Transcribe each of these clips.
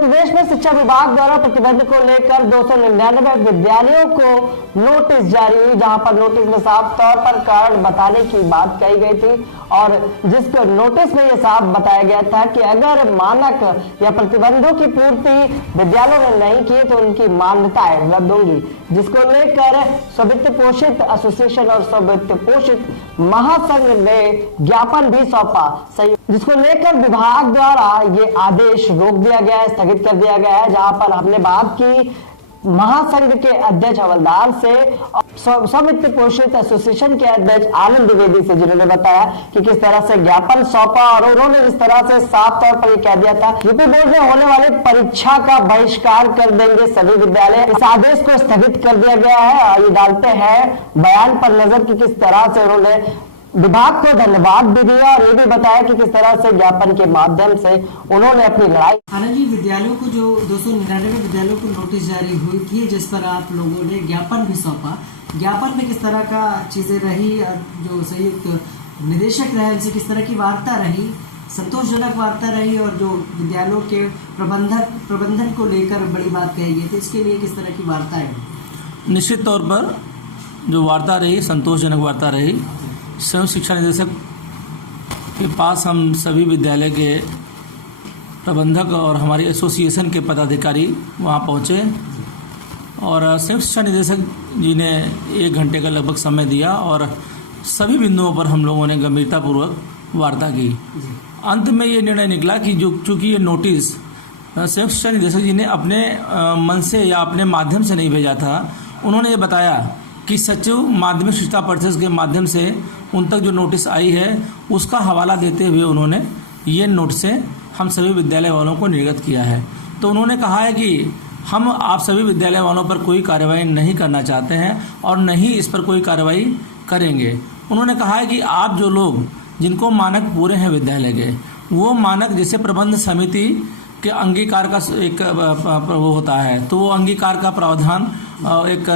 प्रदेश में शिक्षा विभाग द्वारा प्रतिबंध को लेकर 299 विद्यालयों को नोटिस जारी हुई, जहां पर नोटिस में साफ तौर पर कारण बताने की बात कही गई थी और जिसको नोटिस में यह साफ बताया गया था कि अगर मानक या प्रतिबंधों की पूर्ति विद्यालयों ने नहीं की तो उनकी मान्यताएं रद्द होंगी, जिसको लेकर स्ववित्त पोषित एसोसिएशन और स्ववित्त पोषित महासंघ ने ज्ञापन भी सौंपा, जिसको लेकर विभाग द्वारा ये आदेश रोक दिया गया है, स्थगित कर दिया गया है। जहां पर हमने बात की महासंघ के अध्यक्ष हवलदार से और स्ववित्त पोषित एसोसिएशन के अध्यक्ष आनंद द्विवेदी से, जिन्होंने बताया कि किस तरह से ज्ञापन सौंपा और उन्होंने इस तरह से साफ तौर पर यह कह दिया था यूपी बोर्ड में होने वाली परीक्षा का बहिष्कार कर देंगे सभी विद्यालय। इस आदेश को स्थगित कर दिया गया है और ये डालते हैं बयान पर नजर कि किस तरह से उन्होंने विभाग को धन्यवाद भी दिया और ये भी बताया कि किस तरह से ज्ञापन के माध्यम से उन्होंने अपनी लड़ाई। हालांकि विद्यालयों को जो 299 विद्यालयों को नोटिस जारी हुई थी, जिस पर आप लोगों ने ज्ञापन भी सौंपा, ज्ञापन में किस तरह का चीजें रही, जो संयुक्त निदेशक रहे उनसे किस तरह की वार्ता रही, संतोषजनक वार्ता रही और जो विद्यालयों के प्रबंधन को लेकर बड़ी बात कही गई थी, इसके लिए किस तरह की वार्ता है? निश्चित तौर पर जो वार्ता रही संतोषजनक वार्ता रही। संयुक्त शिक्षा निदेशक के पास हम सभी विद्यालय के प्रबंधक और हमारी एसोसिएशन के पदाधिकारी वहां पहुंचे और संयुक्त शिक्षा निदेशक जी ने 1 घंटे का लगभग समय दिया और सभी बिंदुओं पर हम लोगों ने गंभीरतापूर्वक वार्ता की। अंत में ये निर्णय निकला कि जो चूँकि ये नोटिस संयुक्त शिक्षा निदेशक जी ने अपने मन से या अपने माध्यम से नहीं भेजा था, उन्होंने ये बताया कि सचिव माध्यमिक शिक्षा परिषद के माध्यम से उन तक जो नोटिस आई है उसका हवाला देते हुए उन्होंने ये नोटिसें हम सभी विद्यालय वालों को निर्गत किया है। तो उन्होंने कहा है कि हम आप सभी विद्यालय वालों पर कोई कार्रवाई नहीं करना चाहते हैं और नहीं इस पर कोई कार्रवाई करेंगे। उन्होंने कहा है कि आप जो लोग जिनको मानक पूरे हैं विद्यालय के, वो मानक जैसे प्रबंध समिति के अंगीकार का एक वो होता है, तो वो अंगीकार का प्रावधान एक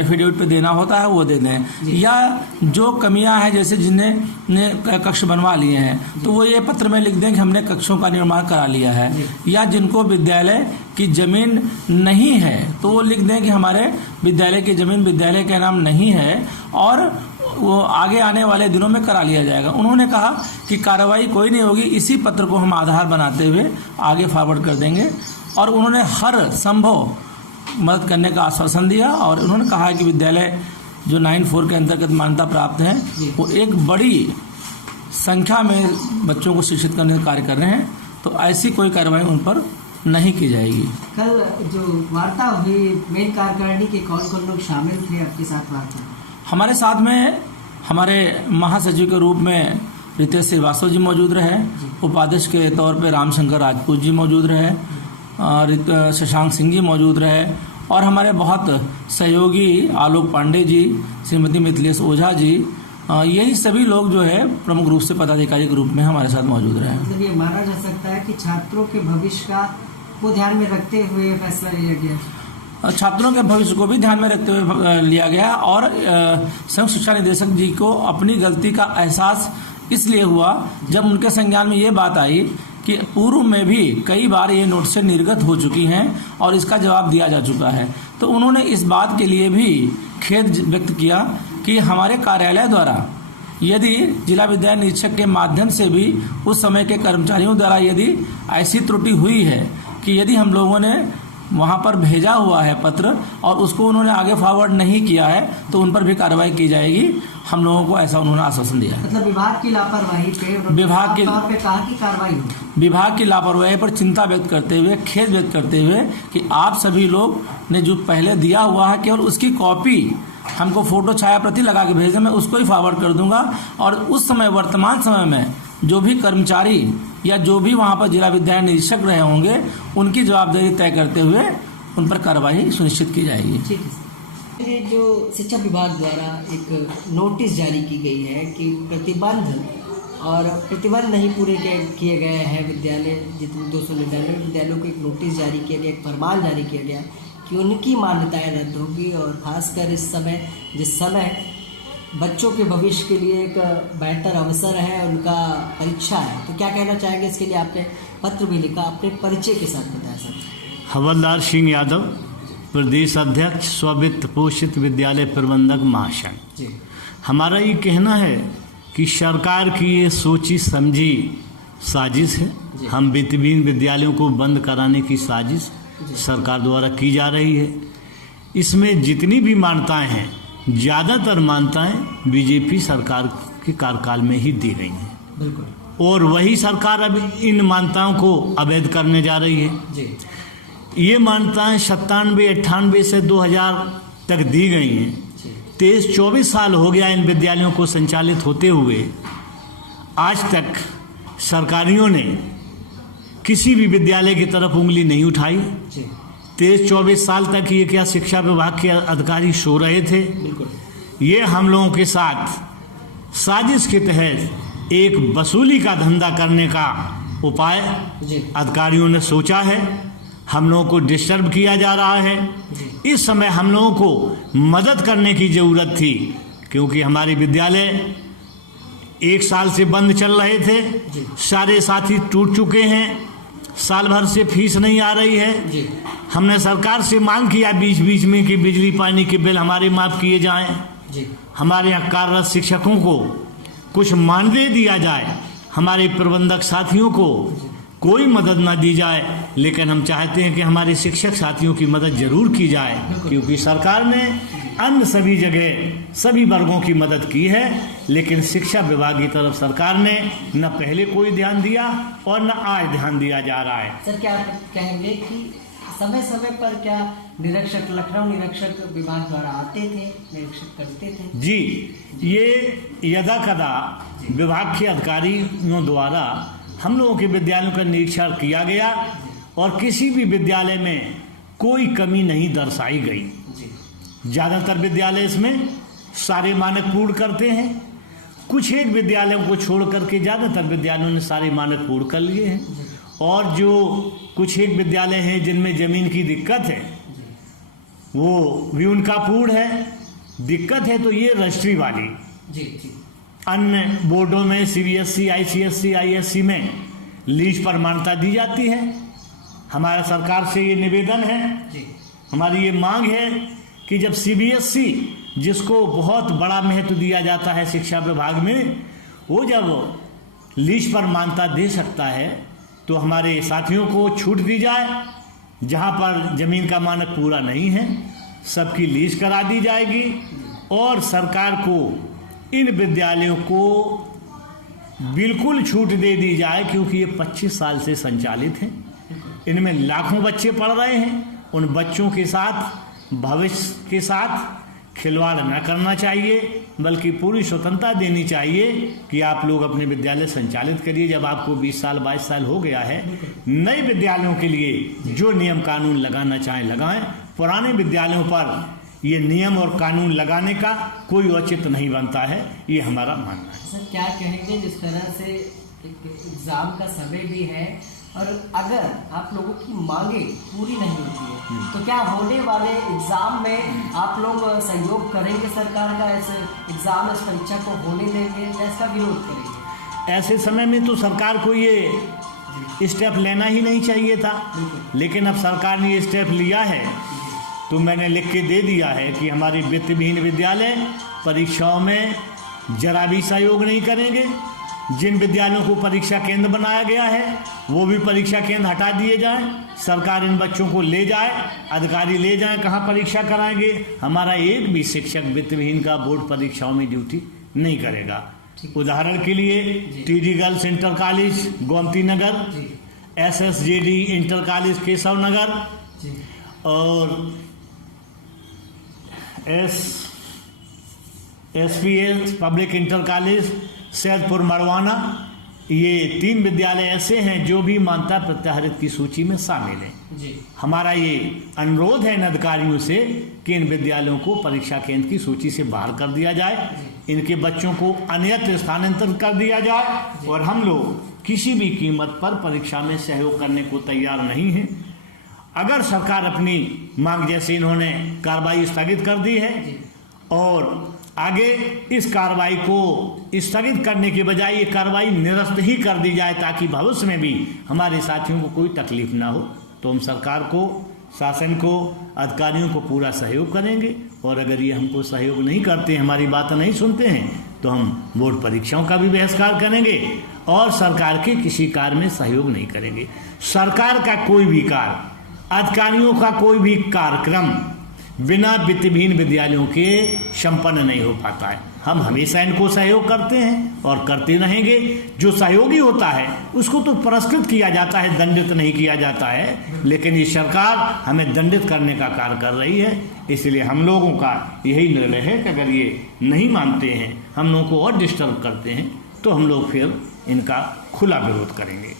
एफिडेविट पे देना होता है, वो दे दें, या जो कमियां हैं जैसे जिन्हें कक्ष बनवा लिए हैं तो वो ये पत्र में लिख दें कि हमने कक्षों का निर्माण करा लिया है, या जिनको विद्यालय की जमीन नहीं है तो वो लिख दें कि हमारे विद्यालय की जमीन विद्यालय के नाम नहीं है और वो आगे आने वाले दिनों में करा लिया जाएगा। उन्होंने कहा कि कार्रवाई कोई नहीं होगी, इसी पत्र को हम आधार बनाते हुए आगे फॉरवर्ड कर देंगे और उन्होंने हर संभव मदद करने का आश्वासन दिया और उन्होंने कहा कि विद्यालय जो 9-4 के अंतर्गत मान्यता प्राप्त हैं वो एक बड़ी संख्या में बच्चों को शिक्षित करने का कार्य कर रहे हैं, तो ऐसी कोई कार्रवाई उन पर नहीं की जाएगी। कल जो वार्ता हुई, मेन कार्यकारिणी के कौन-कौन लोग शामिल थे आपके साथ वार्ता? हमारे साथ में हमारे महासचिव के रूप में रितेश श्रीवास्तव जी मौजूद रहे, उपाध्यक्ष के तौर पे रामशंकर राजपूत जी मौजूद रहे, शशांक सिंह जी मौजूद रहे और हमारे बहुत सहयोगी आलोक पांडे जी, श्रीमती मिथिलेश ओझा जी, यही सभी लोग जो है प्रमुख रूप से पदाधिकारी के रूप में हमारे साथ मौजूद रहे। मतलब ये माना जा सकता है कि छात्रों के भविष्य का को ध्यान में रखते हुए फैसला लिया गया, छात्रों के भविष्य को भी ध्यान में रखते हुए लिया गया और संयुक्त शिक्षा निदेशक जी को अपनी गलती का एहसास इसलिए हुआ जब उनके संज्ञान में ये बात आई कि पूर्व में भी कई बार ये नोटिसें निर्गत हो चुकी हैं और इसका जवाब दिया जा चुका है, तो उन्होंने इस बात के लिए भी खेद व्यक्त किया कि हमारे कार्यालय द्वारा यदि जिला विद्यालय निरीक्षक के माध्यम से भी उस समय के कर्मचारियों द्वारा यदि ऐसी त्रुटि हुई है कि यदि हम लोगों ने वहां पर भेजा हुआ है पत्र और उसको उन्होंने आगे फॉरवर्ड नहीं किया है तो उन पर भी कार्रवाई की जाएगी। हम लोगों को ऐसा उन्होंने आश्वासन दिया। मतलब विभाग की लापरवाही पे विभाग की कहा कि कार्रवाई हो, विभाग की लापरवाही पर चिंता व्यक्त करते हुए, खेद व्यक्त करते हुए कि आप सभी लोग ने जो पहले दिया हुआ है केवल उसकी कॉपी हमको फोटो छाया प्रति लगा के भेजें, मैं उसको ही फॉरवर्ड कर दूंगा और उस समय वर्तमान समय में जो भी कर्मचारी या जो भी वहां पर जिला विद्यालय निरीक्षक रहे होंगे उनकी जवाबदेही तय करते हुए उन पर कार्रवाई सुनिश्चित की जाएगी। ठीक है। ये जो शिक्षा विभाग द्वारा एक नोटिस जारी की गई है कि प्रतिबंध नहीं पूरे किए गए हैं विद्यालय, जितने 299 विद्यालयों को एक नोटिस जारी किया गया, एक फरमान जारी किया गया कि उनकी मान्यताएं रद्द होगी और खासकर इस समय जिस समय बच्चों के भविष्य के लिए एक बेहतर अवसर है, उनका परीक्षा है, तो क्या कहना चाहेंगे? इसके लिए आपने पत्र भी लिखा, अपने परिचय के साथ बताया सर। हवलदार सिंह यादव, प्रदेश अध्यक्ष स्ववित्त पोषित विद्यालय प्रबंधक महासंघ। जी। हमारा ये कहना है कि सरकार की ये सोची समझी साजिश है। हम वित्तहीन विद्यालयों को बंद कराने की साजिश सरकार द्वारा की जा रही है। इसमें जितनी भी मान्यताएं हैं, ज़्यादातर मान्यताएं बीजेपी सरकार के कार्यकाल में ही दी गई हैं। बिल्कुल। और वही सरकार अब इन मान्यताओं को अवैध करने जा रही है। जी। ये मान्यताएं 97-98 से 2000 तक दी गई हैं। 23-24 साल हो गया इन विद्यालयों को संचालित होते हुए। आज तक सरकारियों ने किसी भी विद्यालय की तरफ उंगली नहीं उठाई। 23-24 साल तक ये क्या शिक्षा विभाग के अधिकारी सो रहे थे? बिल्कुल। ये हम लोगों के साथ साजिश के तहत एक वसूली का धंधा करने का उपाय अधिकारियों ने सोचा है। हम लोगों को डिस्टर्ब किया जा रहा है। इस समय हम लोगों को मदद करने की ज़रूरत थी, क्योंकि हमारे विद्यालय 1 साल से बंद चल रहे थे। सारे साथी टूट चुके हैं। साल भर से फीस नहीं आ रही है। हमने सरकार से मांग किया बीच बीच में कि बिजली पानी के बिल हमारे माफ़ किए जाएं। हमारे यहाँ कार्यरत शिक्षकों को कुछ मानदेय दिया जाए। हमारे प्रबंधक साथियों को कोई मदद ना दी जाए, लेकिन हम चाहते हैं कि हमारे शिक्षक साथियों की मदद जरूर की जाए, क्योंकि सरकार ने अन्य सभी जगह सभी वर्गों की मदद की है, लेकिन शिक्षा विभाग की तरफ सरकार ने न पहले कोई ध्यान दिया और न आज ध्यान दिया जा रहा है। सर, क्या आप कहेंगे कि समय समय पर क्या निरीक्षक, लखनऊ निरीक्षक विभाग द्वारा आते थे, निरीक्षक करते थे? जी, ये यदा कदा विभाग के अधिकारियों द्वारा हम लोगों के विद्यालयों का निरीक्षण किया गया और किसी भी विद्यालय में कोई कमी नहीं दर्शाई गई। ज़्यादातर विद्यालय इसमें सारे मानक पूर्ण करते हैं। कुछ एक विद्यालयों को छोड़ करके ज़्यादातर विद्यालयों ने सारे मानक पूर्ण कर लिए हैं। और जो कुछ एक विद्यालय हैं जिनमें ज़मीन की दिक्कत है, वो भी उनका पूर्ण है। दिक्कत है तो ये रजिस्ट्री वाली। अन्य बोर्डों में CBSE, ICSE, ISC में लीज पर मान्यता दी जाती है। हमारा सरकार से ये निवेदन है, हमारी ये मांग है कि जब CBSE, जिसको बहुत बड़ा महत्व दिया जाता है शिक्षा विभाग में, वो जब लीज पर मान्यता दे सकता है तो हमारे साथियों को छूट दी जाए। जहाँ पर ज़मीन का मानक पूरा नहीं है, सबकी लीज करा दी जाएगी और सरकार को इन विद्यालयों को बिल्कुल छूट दे दी जाए, क्योंकि ये 25 साल से संचालित हैं। इनमें लाखों बच्चे पढ़ रहे हैं। उन बच्चों के साथ, भविष्य के साथ खिलवाड़ न करना चाहिए, बल्कि पूरी स्वतंत्रता देनी चाहिए कि आप लोग अपने विद्यालय संचालित करिए। जब आपको 20 साल 22 साल हो गया है, नए विद्यालयों के लिए जो नियम कानून लगाना चाहें लगाएं। पुराने विद्यालयों पर ये नियम और कानून लगाने का कोई औचित्य नहीं बनता है, ये हमारा मानना है। सर, क्या कहेंगे, जिस तरह से एक एग्ज़ाम का समय भी है और अगर आप लोगों की मांगे पूरी नहीं होती है तो क्या होने वाले एग्ज़ाम में आप लोग सहयोग करेंगे सरकार का? इस एग्ज़ाम, इस परीक्षा को होने देंगे या इसका विरोध करेंगे? ऐसे समय में तो सरकार को ये स्टेप लेना ही नहीं चाहिए था, लेकिन अब सरकार ने ये स्टेप लिया है तो मैंने लिख के दे दिया है कि हमारे वित्तहीन विद्यालय परीक्षाओं में जरा भी सहयोग नहीं करेंगे। जिन विद्यालयों को परीक्षा केंद्र बनाया गया है वो भी परीक्षा केंद्र हटा दिए जाएं। सरकार इन बच्चों को ले जाए, अधिकारी ले जाएं, कहाँ परीक्षा कराएंगे। हमारा एक भी शिक्षक वित्तहीन का बोर्ड परीक्षाओं में ड्यूटी नहीं करेगा। उदाहरण के लिए TD girls inter college Gomti Nagar, SSJD inter college Keshav Nagar और SPL public inter college Saidpur Madwana, ये 3 विद्यालय ऐसे हैं जो भी मान्यता प्रत्याहृत की सूची में शामिल हैं। हमारा ये अनुरोध है इन अधिकारियों से कि इन विद्यालयों को परीक्षा केंद्र की सूची से बाहर कर दिया जाए, इनके बच्चों को अन्यत्र स्थानांतरित कर दिया जाए और हम लोग किसी भी कीमत पर परीक्षा में सहयोग करने को तैयार नहीं हैं। अगर सरकार अपनी मांग जैसे इन्होंने कार्रवाई स्थगित कर दी है और आगे इस कार्रवाई को स्थगित करने के बजाय ये कार्रवाई निरस्त ही कर दी जाए, ताकि भविष्य में भी हमारे साथियों को कोई तकलीफ ना हो। तो हम सरकार को, शासन को, अधिकारियों को पूरा सहयोग करेंगे, और अगर ये हमको सहयोग नहीं करते, हमारी बात नहीं सुनते हैं, तो हम बोर्ड परीक्षाओं का भी बहिष्कार करेंगे और सरकार के किसी कार्य में सहयोग नहीं करेंगे। सरकार का कोई भी कार्य, अधिकारियों का कोई भी कार्यक्रम बिना वित्तहीन विद्यालयों के संपन्न नहीं हो पाता है। हम हमेशा इनको सहयोग करते हैं और करते रहेंगे। जो सहयोगी होता है उसको तो पुरस्कृत किया जाता है, दंडित नहीं किया जाता है, लेकिन ये सरकार हमें दंडित करने का कार्य कर रही है। इसलिए हम लोगों का यही निर्णय है कि अगर ये नहीं मानते हैं, हम लोगों को और डिस्टर्ब करते हैं, तो हम लोग फिर इनका खुला विरोध करेंगे।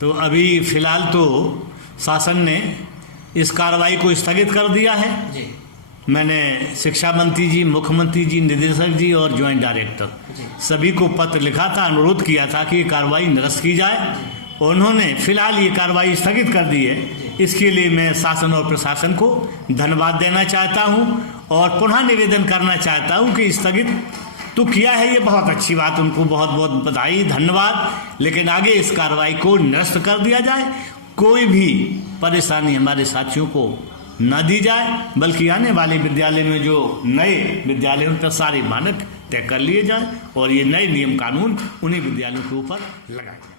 तो अभी फिलहाल तो शासन ने इस कार्रवाई को स्थगित कर दिया है। मैंने शिक्षा मंत्री जी, मुख्यमंत्री जी, निदेशक जी और ज्वाइंट डायरेक्टर सभी को पत्र लिखा था, अनुरोध किया था कि ये कार्रवाई निरस्त की जाए। उन्होंने फिलहाल ये कार्रवाई स्थगित कर दी है। इसके लिए मैं शासन और प्रशासन को धन्यवाद देना चाहता हूँ और पुनः निवेदन करना चाहता हूँ कि स्थगित तो किया है, ये बहुत अच्छी बात, उनको बहुत बहुत बधाई, धन्यवाद, लेकिन आगे इस कार्रवाई को निरस्त कर दिया जाए। कोई भी परेशानी हमारे साथियों को न दी जाए, बल्कि आने वाले विद्यालय में जो नए विद्यालय उन पर सारे मानक तय कर लिए जाए और ये नए नियम कानून उन्हीं विद्यालयों के ऊपर लगाए जाए।